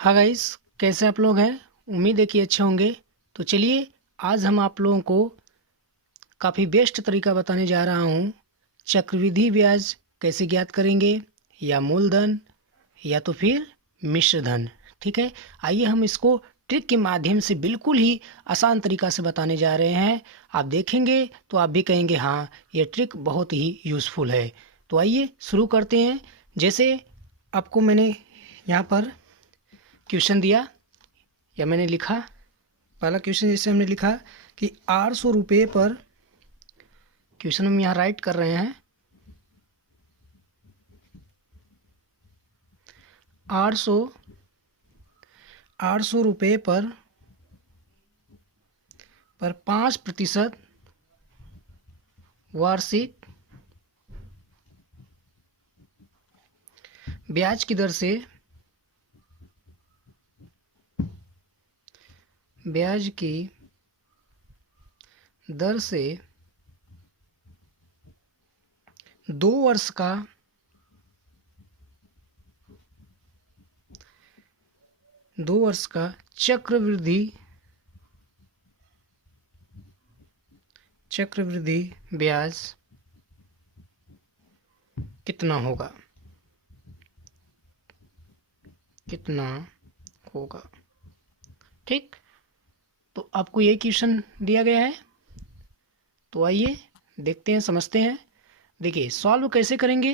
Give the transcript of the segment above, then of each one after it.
हाँ गाइस, कैसे आप लोग हैं। उम्मीद है कि अच्छे होंगे। तो चलिए, आज हम आप लोगों को काफ़ी बेस्ट तरीका बताने जा रहा हूँ। चक्रवृद्धि ब्याज कैसे ज्ञात करेंगे, या मूलधन, या तो फिर मिश्र धन। ठीक है, आइए हम इसको ट्रिक के माध्यम से बिल्कुल ही आसान तरीका से बताने जा रहे हैं। आप देखेंगे तो आप भी कहेंगे हाँ, ये ट्रिक बहुत ही यूज़फुल है। तो आइए शुरू करते हैं। जैसे आपको मैंने यहाँ पर क्वेश्चन दिया, या मैंने लिखा, पहला क्वेश्चन जैसे हमने लिखा कि 800 रुपये पर, क्वेश्चन हम यहाँ राइट कर रहे हैं, 800 रुपये पर 5% वार्षिक ब्याज की दर से, ब्याज की दर से 2 वर्ष का चक्रवृद्धि ब्याज कितना होगा, ठीक। तो आपको ये क्वेश्चन दिया गया है। तो आइए देखते हैं, समझते हैं। देखिए, सॉल्व कैसे करेंगे,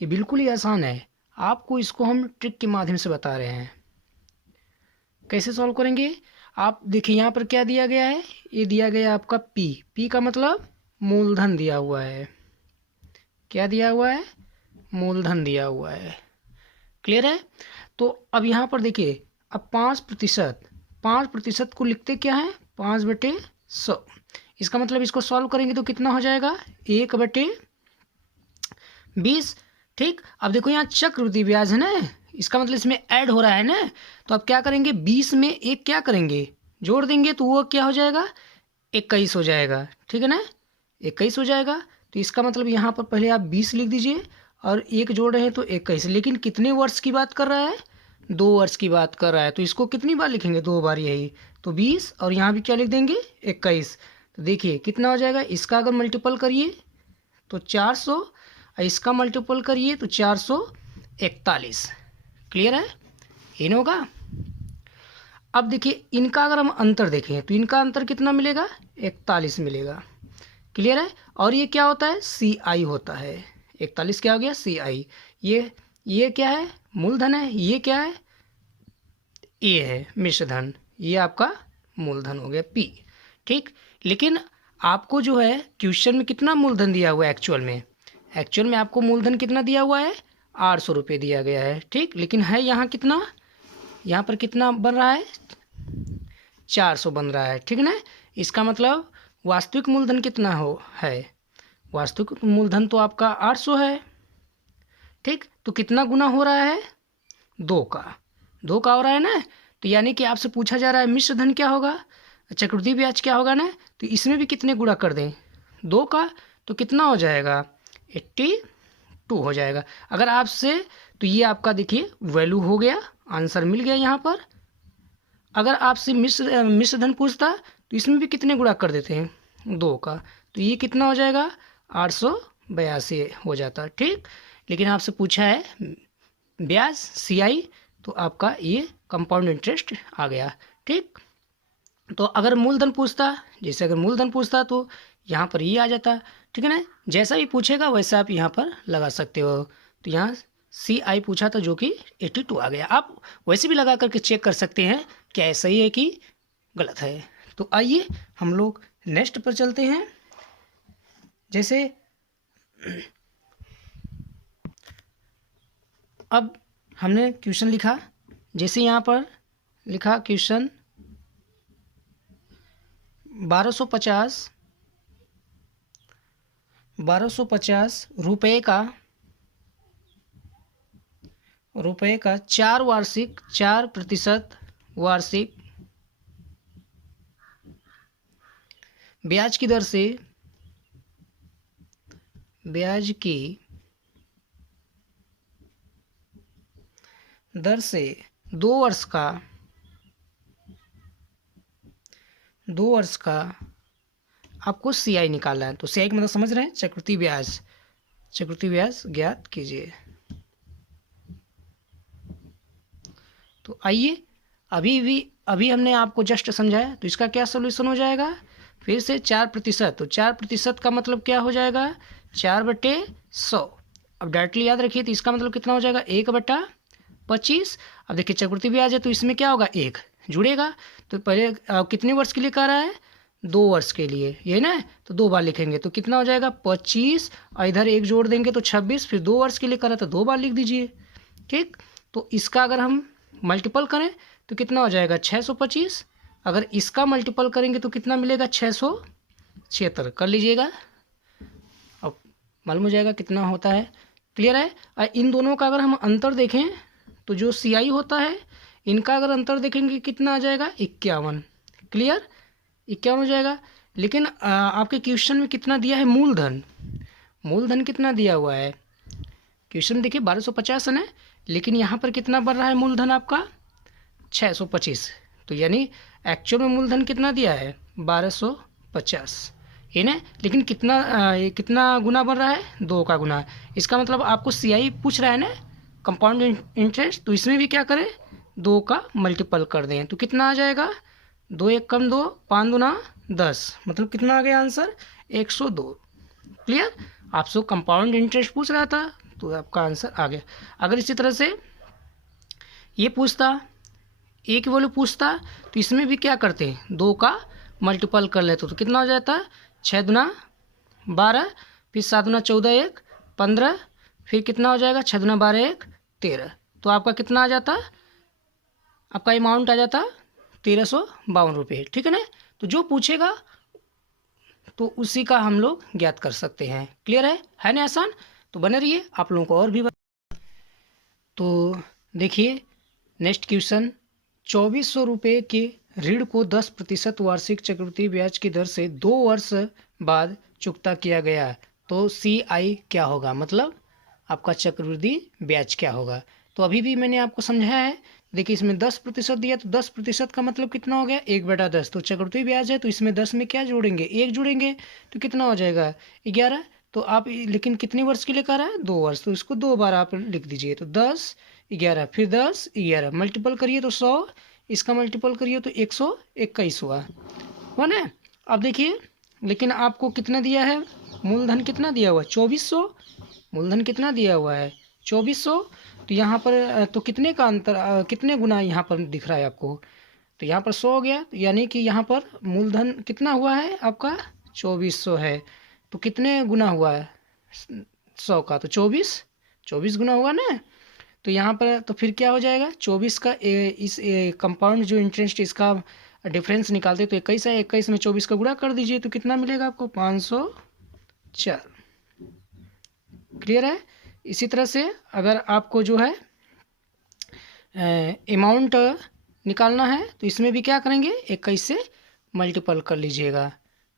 ये बिल्कुल ही आसान है। आपको इसको हम ट्रिक के माध्यम से बता रहे हैं। कैसे सॉल्व करेंगे, आप देखिए यहाँ पर क्या दिया गया है। ये दिया गया है आपका पी का मतलब मूलधन दिया हुआ है। क्या दिया हुआ है? मूलधन दिया हुआ है। क्लियर है। तो अब यहाँ पर देखिए, अब 5% को लिखते क्या है, 5/100। इसका मतलब इसको सॉल्व करेंगे तो कितना हो जाएगा, 1/20। ठीक। अब देखो यहाँ चक्रवृद्धि ब्याज है ना, इसका मतलब इसमें ऐड हो रहा है ना। तो अब क्या करेंगे, 20 में एक क्या करेंगे, जोड़ देंगे, तो वो क्या हो जाएगा, 21 हो जाएगा। ठीक है ना, 21 हो जाएगा। तो इसका मतलब यहाँ पर पहले आप 20 लिख दीजिए, और एक जोड़ रहे हैं तो 21। लेकिन कितने वर्ष की बात कर रहा है, 2 वर्ष की बात कर रहा है। तो इसको कितनी बार लिखेंगे, 2 बार यही। तो 20, और यहाँ भी क्या लिख देंगे, 21। तो देखिए कितना हो जाएगा, इसका अगर मल्टीपल करिए तो 400, और इसका मल्टीपल करिए तो 441। क्लियर है, इन होगा। अब देखिए इनका अगर हम अंतर देखें तो इनका अंतर कितना मिलेगा, 41 मिलेगा। क्लियर है। और ये क्या होता है, सी आई होता है। 41 क्या हो गया, सी आई। ये क्या है, मूलधन है। ये क्या है, ए है मिश्रधन। ये आपका मूलधन हो गया पी। ठीक। लेकिन आपको जो है क्वेश्चन में कितना मूलधन दिया हुआ है, एक्चुअल में आपको मूलधन कितना दिया हुआ है, 800 रुपये दिया गया है। ठीक। लेकिन है यहाँ कितना, यहाँ पर कितना बन रहा है, 400 बन रहा है। ठीक ना। इसका मतलब वास्तविक मूलधन कितना है, वास्तविक मूलधन तो आपका 800 है। ठीक। तो कितना गुना हो रहा है, 2 का हो रहा है ना। तो यानी कि आपसे पूछा जा रहा है मिश्र धन क्या होगा, चक्रवृद्धि ब्याज क्या होगा ना। तो इसमें भी कितने गुणा कर दें, 2 का। तो कितना हो जाएगा, 82 हो जाएगा। अगर आपसे, तो ये आपका देखिए वैल्यू हो गया, आंसर मिल गया यहाँ पर। अगर आपसे मिश्र धन पूछता तो इसमें भी कितने गुणा कर देते हैं, 2 का। तो ये कितना हो जाएगा, 882 हो जाता। ठीक। लेकिन आपसे पूछा है ब्याज सी आई, तो आपका ये कंपाउंड इंटरेस्ट आ गया। ठीक। तो अगर मूलधन पूछता, जैसे अगर मूलधन पूछता तो यहाँ पर ये आ जाता। ठीक है ना। जैसा भी पूछेगा वैसा आप यहाँ पर लगा सकते हो। तो यहाँ सी आई पूछा था, जो कि 82 आ गया। आप वैसे भी लगा करके चेक कर सकते हैं क्या है, सही है कि गलत है। तो आइए हम लोग नेक्स्ट पर चलते हैं। जैसे अब हमने क्वेश्चन लिखा, जैसे यहाँ पर लिखा क्वेश्चन 1250 रुपये का 4% वार्षिक ब्याज की दर से, ब्याज की दर से 2 वर्ष का आपको CI निकालना है। तो CI का मतलब समझ रहे हैं, चक्रवृद्धि ब्याज। चक्रवृद्धि ब्याज ज्ञात कीजिए। तो आइए, अभी हमने आपको जस्ट समझाया, तो इसका क्या सोल्यूशन हो जाएगा, फिर से 4%। तो 4% का मतलब क्या हो जाएगा, 4/100। अब डायरेक्टली याद रखिए, तो इसका मतलब कितना हो जाएगा, 1/25। अब देखिए चक्रवृद्धि ब्याज है तो इसमें क्या होगा, 1 जुड़ेगा। तो पहले कितने वर्ष के लिए कह रहा है, 2 वर्ष के लिए, ये ना। तो 2 बार लिखेंगे तो कितना हो जाएगा, 25, और इधर 1 जोड़ देंगे तो 26। फिर 2 वर्ष के लिए करा तो 2 बार लिख दीजिए। ठीक, तो इसका अगर हम मल्टीपल करें तो कितना हो जाएगा, 625। अगर इसका मल्टीपल करेंगे तो कितना मिलेगा, 676 कर लीजिएगा। अब मालूम हो जाएगा कितना होता है। क्लियर है। और इन दोनों का अगर हम अंतर देखें तो जो CI होता है, इनका अगर अंतर देखेंगे कितना आ जाएगा, 51। क्लियर, 51 हो जाएगा। लेकिन आपके क्वेश्चन में कितना दिया है, मूलधन। मूलधन कितना दिया हुआ है, क्वेश्चन देखिए 1250 है, लेकिन यहाँ पर कितना बढ़ रहा है मूलधन आपका, 625। तो यानी एक्चुअल में मूलधन कितना दिया है, 1250, ये ना। लेकिन ये कितना गुना बढ़ रहा है, 2 का गुना। इसका मतलब आपको CI पूछ रहा है ना, कंपाउंड इंटरेस्ट। तो इसमें भी क्या करें, 2 का मल्टीपल कर दें तो कितना आ जाएगा, 2 1 कम 2, 5 दूना 10, मतलब कितना आ गया आंसर, 102। क्लियर, आपसे कंपाउंड इंटरेस्ट पूछ रहा था तो आपका आंसर आ गया। अगर इसी तरह से ये पूछता, A की वैल्यू पूछता, तो इसमें भी क्या करते हैं, 2 का मल्टीपल कर लेते तो कितना हो जाता है, 6 दूना 12, फिर 7 दूना 14, 1 15, फिर कितना हो जाएगा, 6 दूना 12, 1 13। तो आपका कितना आ जाता, आपका अमाउंट आ जाता 1352 रुपये। ठीक है ना। तो जो पूछेगा तो उसी का हम लोग ज्ञात कर सकते हैं। क्लियर है ना आसान। तो बने रहिए, आप लोगों को और भी तो देखिए नेक्स्ट क्वेश्चन, 2400 रुपये के ऋण को 10% वार्षिक चक्रवृद्धि ब्याज की दर से 2 वर्ष बाद चुकता किया गया, तो CI क्या होगा, मतलब आपका चक्रवृद्धि ब्याज क्या होगा। तो अभी भी मैंने आपको समझाया है। देखिए इसमें 10% दिया, तो 10% का मतलब कितना हो गया, 1/10। तो चक्रवृद्धि ब्याज है तो इसमें 10 में क्या जोड़ेंगे, 1 जोड़ेंगे तो कितना हो जाएगा, 11। तो आप लेकिन कितने वर्ष के लिए कह रहा है, 2 वर्ष। तो इसको 2 बार आप लिख दीजिए। तो 10 11, फिर 10 11, मल्टीपल करिए तो 100, इसका मल्टीपल करिए तो 121 हुआ ना। अब देखिए, लेकिन आपको कितना दिया है, मूलधन कितना दिया हुआ है, 2400। मूलधन कितना दिया हुआ है, 2400। तो यहाँ पर तो कितने का अंतर, कितने गुना यहाँ पर दिख रहा है आपको, तो यहाँ पर 100 हो गया। यानी कि यहाँ पर मूलधन कितना हुआ है आपका, 2400 है। तो कितने गुना हुआ है 100 का, तो 24 गुना हुआ ना। तो यहाँ पर तो फिर क्या हो जाएगा, 24 का इस कंपाउंड जो इंटरेस्ट इसका डिफरेंस निकालते तो 21 है, 21 में 24 का गुणा कर दीजिए तो कितना मिलेगा आपको, 504। क्लियर है। इसी तरह से अगर आपको जो है अमाउंट निकालना है तो इसमें भी क्या करेंगे, 21 से मल्टीपल कर लीजिएगा।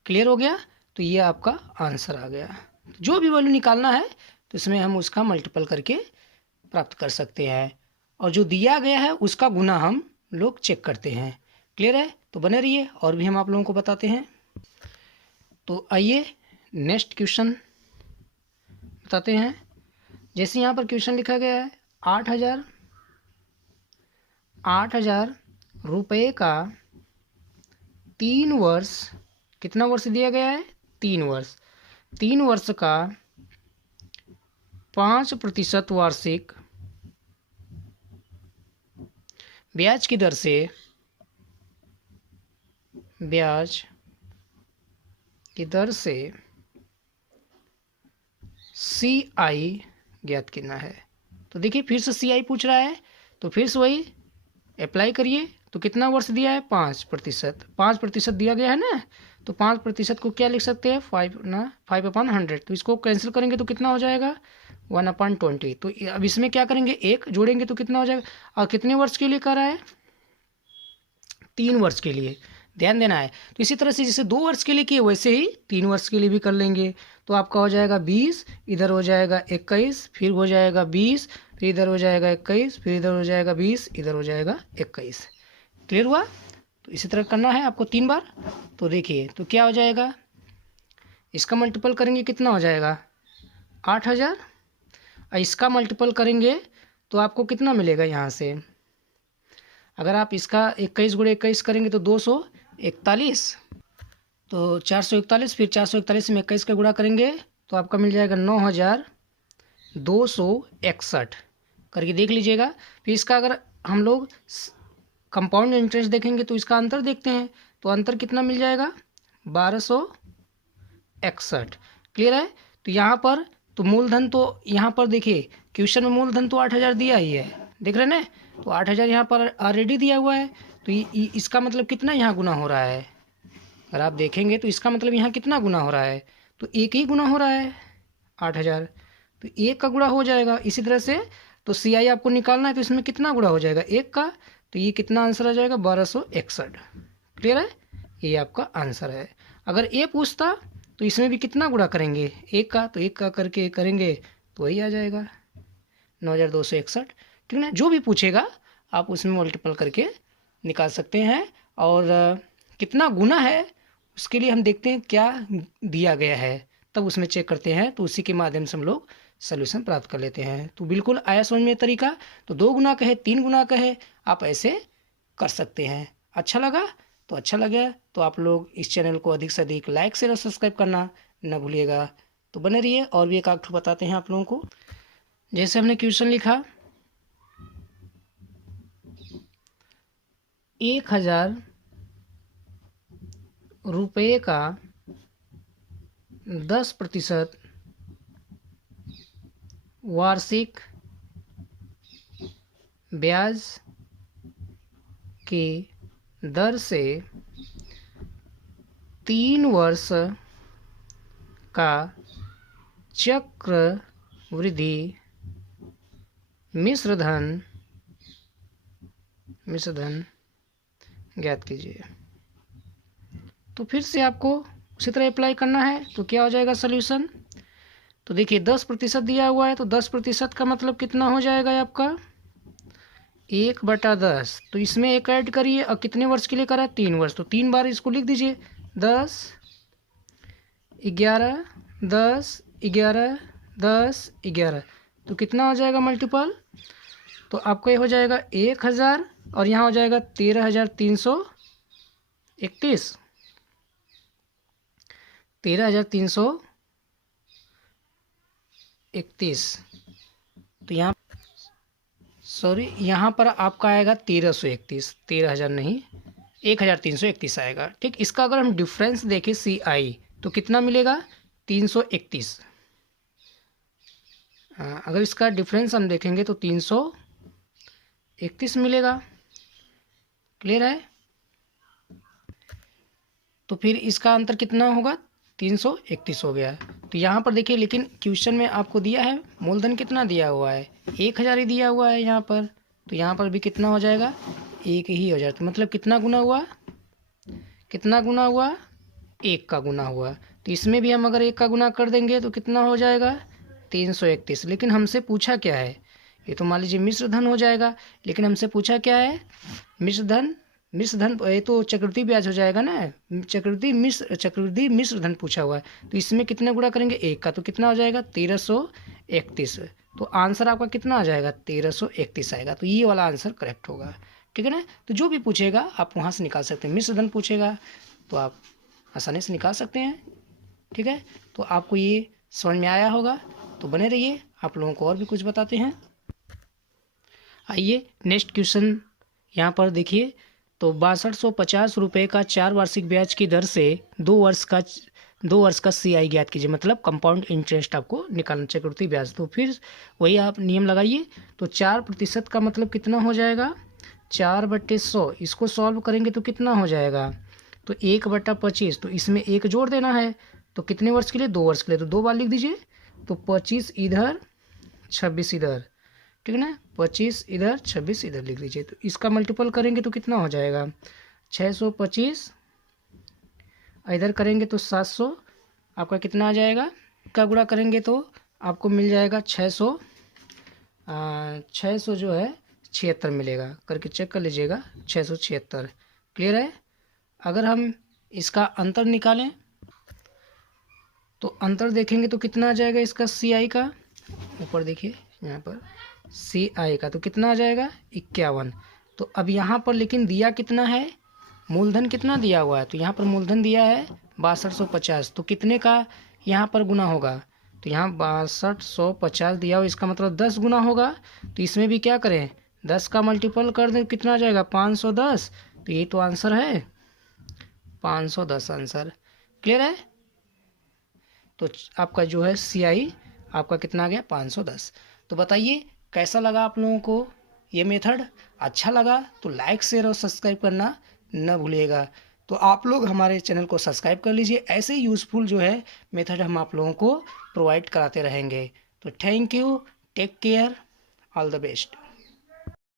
क्लियर हो गया। तो ये आपका आंसर आ गया। जो भी वैल्यू निकालना है तो इसमें हम उसका मल्टीपल करके प्राप्त कर सकते हैं, और जो दिया गया है उसका गुना हम लोग चेक करते हैं। क्लियर है। तो बने रहिए, और भी हम आप लोगों को बताते हैं। तो आइए नेक्स्ट क्वेश्चन बताते हैं। जैसे यहाँ पर क्वेश्चन लिखा गया है, 8,000 रुपये का 3 वर्ष, कितना वर्ष दिया गया है, 3 वर्ष, 3 वर्ष का 5% वार्षिक ब्याज की दर से, ब्याज की दर से CI ज्ञात करना है। तो देखिए फिर से CI पूछ रहा है, तो फिर से वही अप्लाई करिए। तो कितना वर्ष दिया है, 5%, 5% दिया गया है ना। तो 5% को क्या लिख सकते हैं, 5/100। तो इसको कैंसिल करेंगे तो कितना हो जाएगा, 1/20। तो अब इसमें क्या करेंगे, 1 जोड़ेंगे तो कितना हो जाएगा। और कितने वर्ष के लिए कर रहा है, 3 वर्ष के लिए, ध्यान देना है। तो इसी तरह से जैसे 2 वर्ष के लिए किए वैसे ही 3 वर्ष के लिए भी कर लेंगे। तो आपका हो जाएगा 20, इधर हो जाएगा 21, फिर हो जाएगा 20, फिर इधर हो जाएगा 21, फिर इधर हो जाएगा 20, इधर हो जाएगा 21। क्लियर हुआ? तो इसी तरह करना है आपको 3 बार। तो देखिए तो क्या हो जाएगा, इसका मल्टीपल करेंगे कितना हो जाएगा 8000, और इसका मल्टीपल करेंगे तो आपको कितना मिलेगा यहाँ से, अगर आप इसका 21 गुणे 21 करेंगे तो 241, तो 441, फिर 441 में 21 का गुणा करेंगे तो आपका मिल जाएगा 9261 करके देख लीजिएगा। फिर इसका अगर हम लोग कंपाउंड इंटरेस्ट देखेंगे तो इसका अंतर देखते हैं, तो अंतर कितना मिल जाएगा 1261। क्लियर है? तो यहाँ पर तो मूलधन तो यहाँ पर देखिए क्वेश्चन में मूलधन तो 8000 दिया ही है, देख रहे हैं ना, तो 8000 यहाँ पर ऑलरेडी दिया हुआ है, तो इसका मतलब कितना यहाँ गुना हो रहा है, अगर आप देखेंगे तो इसका मतलब यहाँ कितना गुना हो रहा है, तो एक ही गुना हो रहा है 8000, तो एक का गुणा हो जाएगा। इसी तरह से तो CI आपको निकालना है, तो इसमें कितना गुणा हो जाएगा एक का, तो ये कितना आंसर आ जाएगा 1261। क्लियर है? ये आपका आंसर है। अगर ए पूछता तो इसमें भी कितना गुणा करेंगे एक का, तो एक का करके करेंगे तो वही आ जाएगा 9261। ठीक है ना, जो भी पूछेगा आप उसमें मल्टीपल करके निकाल सकते हैं। और कितना गुना है उसके लिए हम देखते हैं क्या दिया गया है, तब उसमें चेक करते हैं, तो उसी के माध्यम से हम लोग सोल्यूशन प्राप्त कर लेते हैं। तो बिल्कुल आया समझ में तरीका, तो 2 गुना कहे 3 गुना कहे आप ऐसे कर सकते हैं। अच्छा लगा तो अच्छा लगा तो आप लोग इस चैनल को अधिक से अधिक लाइक शेयर और सब्सक्राइब करना न भूलिएगा। तो बने रहिए। और भी एक आध बताते हैं आप लोगों को। जैसे हमने क्वेश्चन लिखा 1000 रुपये का 10% वार्षिक ब्याज की दर से 3 वर्ष का चक्रवृद्धि मिश्रधन ज्ञात कीजिए। तो फिर से आपको उसी तरह अप्लाई करना है। तो क्या हो जाएगा सॉल्यूशन, तो देखिए 10% दिया हुआ है, तो 10% का मतलब कितना हो जाएगा आपका 1/10। तो इसमें एक ऐड करिए, और कितने वर्ष के लिए करा 3 वर्ष, तो 3 बार इसको लिख दीजिए 10 11 10 11 10 11, तो कितना हो जाएगा मल्टीपल, तो आपका ये हो जाएगा 1000 और यहाँ हो जाएगा 13,331 13,331। तो यहाँ पर आपका आएगा 1331, 13,000 नहीं 1,331 आएगा। ठीक, इसका अगर हम डिफरेंस देखें CI तो कितना मिलेगा 331। अगर इसका डिफरेंस हम देखेंगे तो 331 मिलेगा। क्लियर है? तो फिर इसका अंतर कितना होगा 331 हो गया। तो यहाँ पर देखिए, लेकिन क्वेश्चन में आपको दिया है मूलधन कितना दिया हुआ है 1000 ही दिया हुआ है यहाँ पर, तो यहाँ पर भी कितना हो जाएगा एक ही हो जाएगा। तो मतलब कितना गुना हुआ, एक का गुना हुआ। तो इसमें भी हम अगर एक का गुना कर देंगे तो कितना हो जाएगा 331। लेकिन हमसे पूछा क्या है, ये तो मान लीजिए मिश्रधन हो जाएगा, लेकिन हमसे पूछा क्या है मिश्रधन, ये तो चक्रवृद्धि ब्याज हो जाएगा ना, चक्रवृद्धि मिश्रधन पूछा हुआ है। तो इसमें कितना गुणा करेंगे एक का, तो कितना हो जाएगा 1331। तो आंसर आपका कितना आ जाएगा 1331 आएगा। तो ये वाला आंसर करेक्ट होगा। ठीक है ना, तो जो भी पूछेगा आप वहाँ से निकाल सकते हैं। मिश्रधन पूछेगा तो आप आसानी से निकाल सकते हैं। ठीक है, तो आपको ये समझ में आया होगा। तो बने रहिए, आप लोगों को और भी कुछ बताते हैं। आइए नेक्स्ट क्वेश्चन यहाँ पर देखिए। तो 6250 रुपये का 4 वार्षिक ब्याज की दर से 2 वर्ष का CI ज्ञात कीजिए, मतलब कंपाउंड इंटरेस्ट आपको निकालना, चक्रवृद्धि ब्याज। तो फिर वही आप नियम लगाइए। तो 4% का मतलब कितना हो जाएगा 4/100। इसको सॉल्व करेंगे तो कितना हो जाएगा, तो 1/25। तो इसमें एक जोड़ देना है, तो कितने वर्ष के लिए 2 वर्ष के लिए, तो 2 बार लिख दीजिए। तो 25 इधर 26 इधर, ठीक है ना, 25 इधर 26 इधर लिख लीजिए। तो इसका मल्टीपल करेंगे तो कितना हो जाएगा 625, इधर करेंगे तो 700, आपका कितना आ जाएगा, का गुणा करेंगे तो आपको मिल जाएगा 600 600 जो है 76 मिलेगा, करके चेक कर लीजिएगा 676। क्लियर है। अगर हम इसका अंतर निकालें तो अंतर देखेंगे तो कितना आ जाएगा इसका सी आई का, ऊपर देखिए यहाँ पर सी आई का तो कितना आ जाएगा 51। तो अब यहाँ पर लेकिन दिया कितना है, मूलधन कितना दिया हुआ है, तो यहाँ पर मूलधन दिया है 6250, तो कितने का यहाँ पर गुना होगा, तो यहाँ 6250 दिया हो, इसका मतलब 10 गुना होगा। तो इसमें भी क्या करें, 10 का मल्टीपल कर दें, कितना आ जाएगा 510। तो यही तो आंसर है 510 आंसर। क्लियर है। तो आपका जो है सी आई आपका कितना आ गया 510। तो बताइए कैसा लगा आप लोगों को ये मेथड। अच्छा लगा तो लाइक शेयर और सब्सक्राइब करना न भूलिएगा। तो आप लोग हमारे चैनल को सब्सक्राइब कर लीजिए, ऐसे यूज़फुल जो है मेथड हम आप लोगों को प्रोवाइड कराते रहेंगे। तो thank you, take care, all the best.